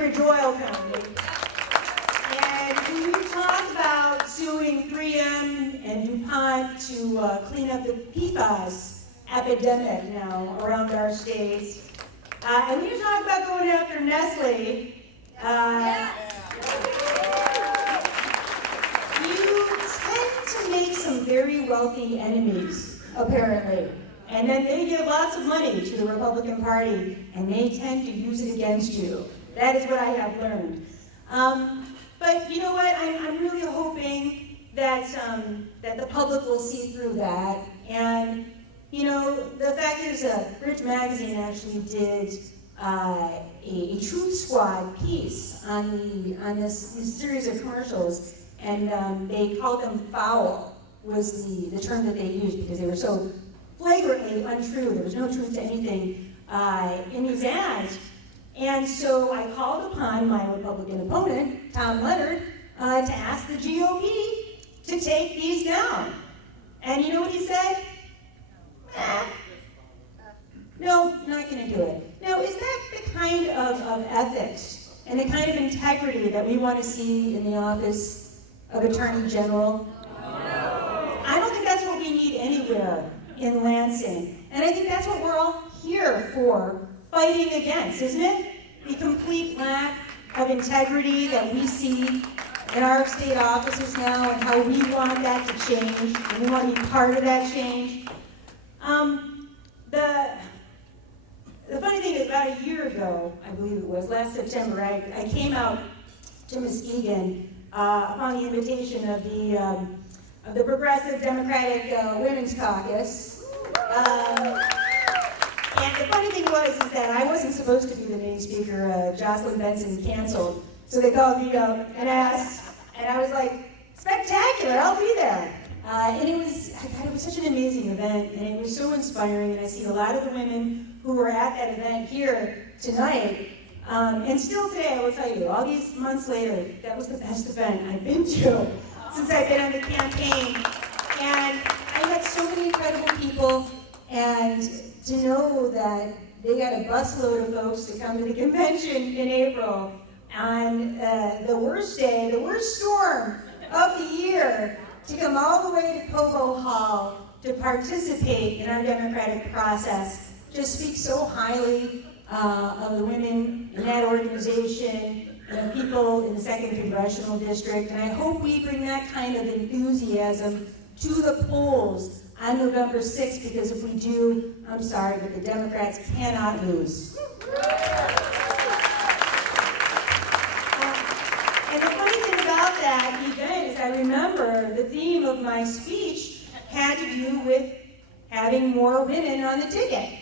Tunbridge Oil Company. And when you talk about suing 3M and DuPont to clean up the PFAS epidemic now around our state, and when you talk about going after Nessel, you tend to make some very wealthy enemies, apparently. And then they give lots of money to the Republican Party, and they tend to use it against you. That is what I have learned. But you know what? I'm really hoping that that the public will see through that. And you know, the fact is, Bridge Magazine actually did a Truth Squad piece on this series of commercials, and they called them foul, was the term that they used, because they were so flagrantly untrue. There was no truth to anything in these ads. And so I called upon my Republican opponent, Tom Leonard, to ask the GOP to take these down. And you know what he said? No, not going to do it. Now, is that the kind of ethics and the kind of integrity that we want to see in the office of Attorney General? No. I don't think that's what we need anywhere in Lansing. And I think that's what we're all here for, fighting against, isn't it? The complete lack of integrity that we see in our state offices now, and how we want that to change, and we want to be part of that change. The funny thing is, about a year ago, I believe it was, last September, I came out to Muskegon upon the invitation of the Progressive Democratic Women's Caucus. And the funny thing was is that I wasn't supposed to be the main speaker. Jocelyn Benson canceled. So they called me up and asked, and I was like, spectacular, I'll be there. And it was such an amazing event, and it was so inspiring, and I see a lot of the women who were at that event here tonight. And still today, I will tell you, all these months later, that was the best event I've been to since I've been on the campaign. And I met so many incredible people, and to know that they got a busload of folks to come to the convention in April on the worst day, the worst storm of the year, to come all the way to Cobo Hall to participate in our democratic process, just speaks so highly of the women in that organization, and people in the 2nd Congressional District, and I hope we bring that kind of enthusiasm to the polls on November 6th, because if we do, I'm sorry, but the Democrats cannot lose. And the funny thing about that event is I remember the theme of my speech had to do with having more women on the ticket.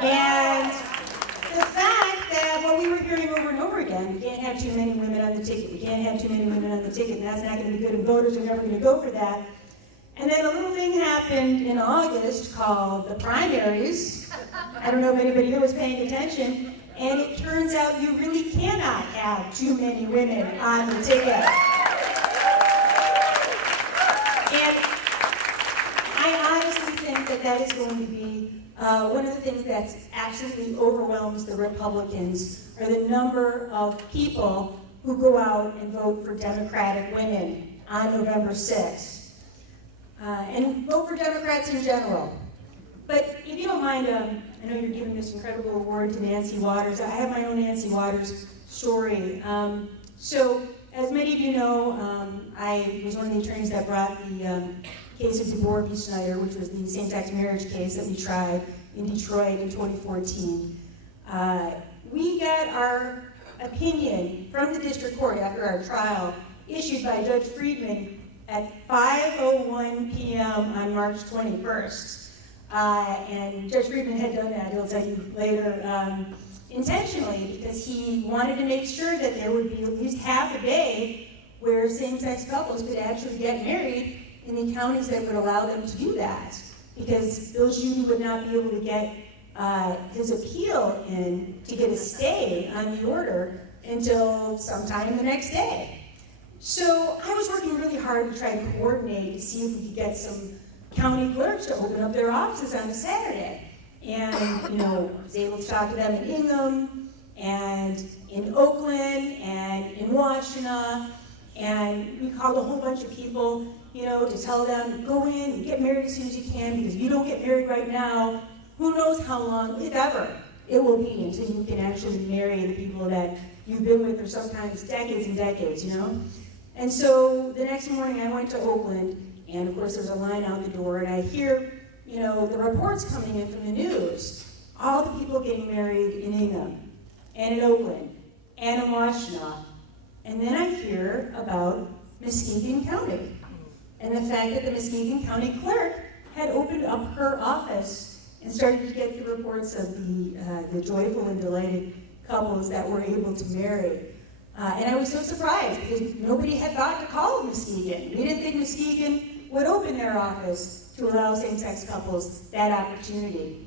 And the fact that what we were hearing over and over again, we can't have too many women on the ticket, we can't have too many women on the ticket, and that's not going to be good, and voters are never going to go for that. And then a little thing happened in August called the primaries. I don't know if anybody here was paying attention. And it turns out you really cannot have too many women on the ticket. And I honestly think that that is going to be one of the things that absolutely overwhelms the Republicans, are the number of people who go out and vote for Democratic women on November 6th. And vote for Democrats in general. But if you don't mind, I know you're giving this incredible award to Nancy Waters. I have my own Nancy Waters story. So, as many of you know, I was one of the attorneys that brought the case of DeBoer v. Snyder, which was the same-sex marriage case that we tried in Detroit in 2014. We got our opinion from the district court after our trial, issued by Judge Friedman at 5:01 p.m. on March 21st. And Judge Friedman had done that, he'll tell you later, intentionally, because he wanted to make sure that there would be at least half a day where same-sex couples could actually get married in the counties that would allow them to do that. Because Bill Schuette would not be able to get his appeal in to get a stay on the order until sometime the next day. So I was working really hard to try to coordinate to see if we could get some county clerks to open up their offices on a Saturday. And, I was able to talk to them in Ingham and in Oakland Washtenaw, and we called a whole bunch of people, to tell them, go in and get married as soon as you can, because if you don't get married right now, who knows how long, if ever, it will be until you can actually marry the people that you've been with for sometimes decades and decades, And so the next morning I went to Oakland, and of course there's a line out the door, and I hear, the reports coming in from the news. All the people getting married in Ingham, and in Oakland, and in Washtenaw. And then I hear about Muskegon County, and the fact that the Muskegon County clerk had opened up her office and started to get the reports of the joyful and delighted couples that were able to marry. And I was so surprised because nobody had thought to call Muskegon. We didn't think Muskegon would open their office to allow same-sex couples that opportunity.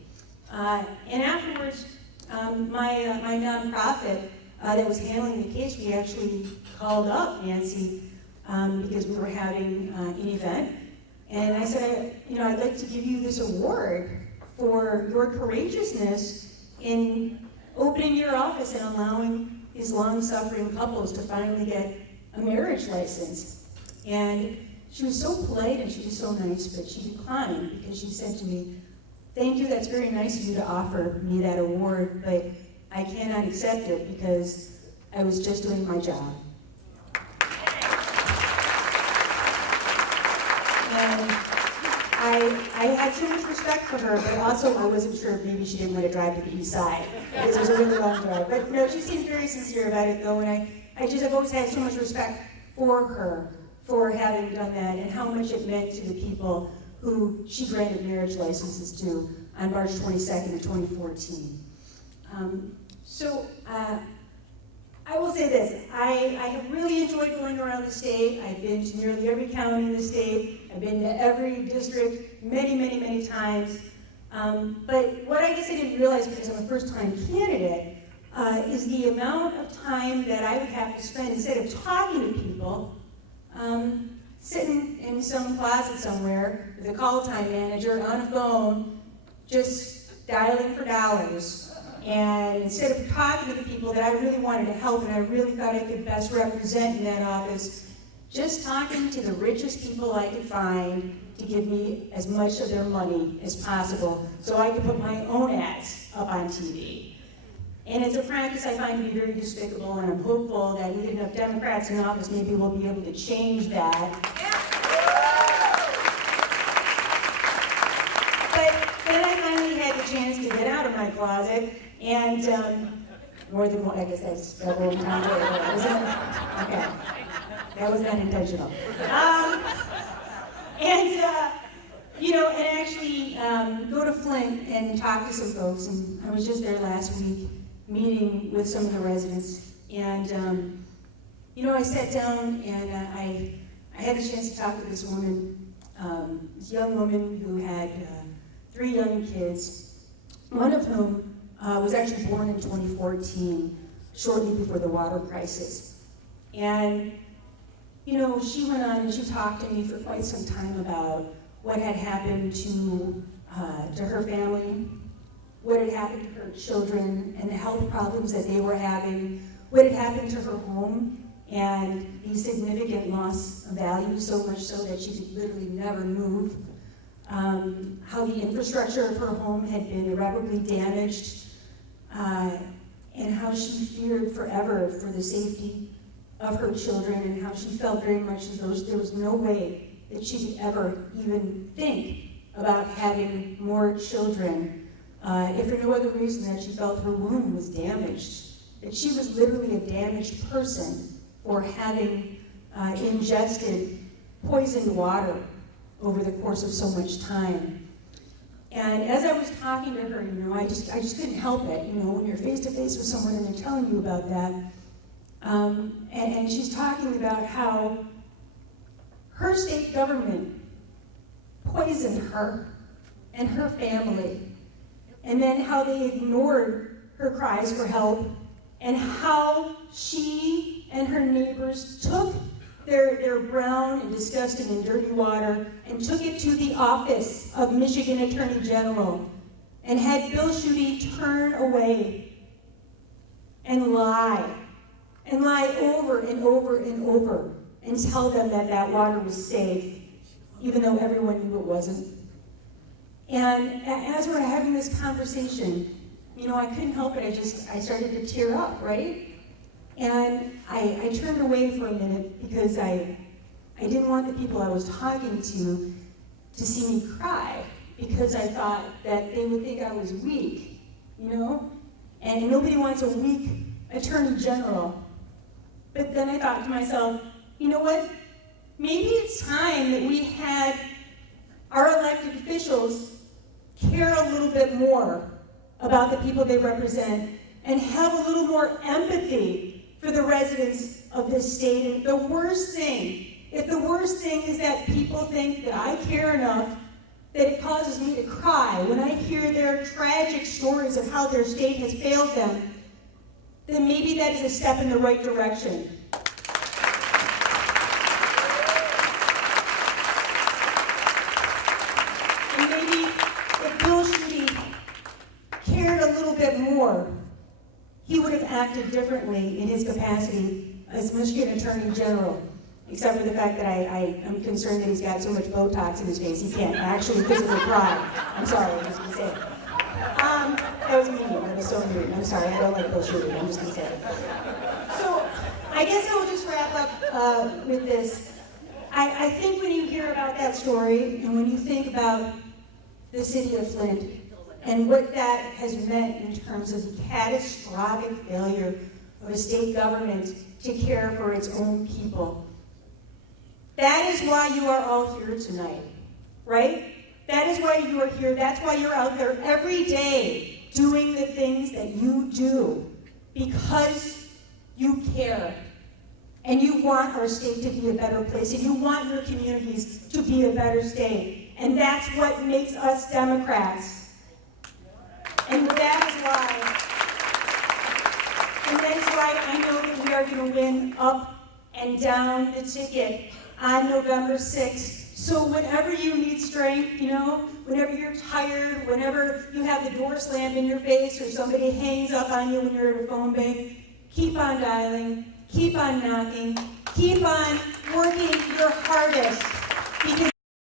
And afterwards, my nonprofit that was handling the case, we actually called up Nancy because we were having an event. And I said, I'd like to give you this award for your courageousness in opening your office and allowing these long-suffering couples to finally get a marriage license. And she was so polite and she was so nice, but she declined because she said to me, thank you, that's very nice of you to offer me that award, but I cannot accept it because I was just doing my job. And I had so much respect for her, but also I wasn't sure if maybe she didn't want to drive to the east side, because it was a really long drive. But no, she seemed very sincere about it though, and I've always had so much respect for her for having done that and how much it meant to the people who she granted marriage licenses to on March 22nd of 2014. I will say this, I have really enjoyed going around the state. I've been to nearly every county in the state. I've been to every district many, many, many times. But what I guess I didn't realize because I'm a first-time candidate is the amount of time that I would have to spend, instead of talking to people, sitting in some closet somewhere with a call time manager on a phone, just dialing for dollars. And instead of talking to the people that I really wanted to help and I really thought I could best represent in that office, just talking to the richest people I could find to give me as much of their money as possible so I could put my own ads up on TV. And it's a practice I find to be very despicable, and I'm hopeful that we get enough Democrats in office, maybe we'll be able to change that. But then I finally had the chance to get out of my closet, and more than one, I guess that's several times later. Okay, that was not intentional. And actually go to Flint and talk to some folks, and I was just there last week meeting with some of the residents, and I sat down and I had a chance to talk to this woman, this young woman who had 3 young kids, one of whom was actually born in 2014, shortly before the water crisis. And she went on and she talked to me for quite some time about what had happened to her family, what had happened to her children, and the health problems that they were having, what had happened to her home, and the significant loss of value, so much so that she could literally never move, how the infrastructure of her home had been irreparably damaged, and how she feared forever for the safety of her children, and how she felt very much as though there was no way that she could ever even think about having more children, if for no other reason that she felt her womb was damaged, that she was literally a damaged person for having ingested poisoned water over the course of so much time. And as I was talking to her, I just couldn't help it, when you're face to face with someone and they're telling you about that. And she's talking about how her state government poisoned her and her family, and then how they ignored her cries for help, and how she and her neighbors took their brown and disgusting and dirty water and took it to the office of Michigan Attorney General and had Bill Schuette turn away and lie over and over and over and tell them that that water was safe, even though everyone knew it wasn't. And as we're having this conversation, you know, I couldn't help it. I started to tear up, right? And I turned away for a minute because I didn't want the people I was talking to see me cry, because I thought that they would think I was weak, you know? And nobody wants a weak attorney general. But then I thought to myself, you know what? Maybe it's time that we had our elected officials care a little bit more about the people they represent and have a little more empathy for the residents of this state. And the worst thing, if the worst thing is that people think that I care enough that it causes me to cry when I hear their tragic stories of how their state has failed them, then maybe that is a step in the right direction. And maybe if Bill Schuette cared a little bit more, he would have acted differently in his capacity as Michigan Attorney General, except for the fact that I am concerned that he's got so much Botox in his face he can't actually physically cry. I'm sorry, I'm just going to say it. That was mean. That was so mean. I'm sorry, I don't like Bill Schuette. I'm just going to say it. So I guess I'll just wrap up with this. I think when you hear about that story, and when you think about the city of Flint, and what that has meant in terms of the catastrophic failure of a state government to care for its own people, that is why you are all here tonight, right? That is why you are here. That's why you're out there every day doing the things that you do, because you care. And you want our state to be a better place, and you want your communities to be a better state. And that's what makes us Democrats. And that is why I know that we are going to win up and down the ticket on November 6th. So whenever you need strength, you know, whenever you're tired, whenever you have the door slammed in your face or somebody hangs up on you when you're at a phone bank, keep on dialing, keep on knocking, keep on working your hardest, because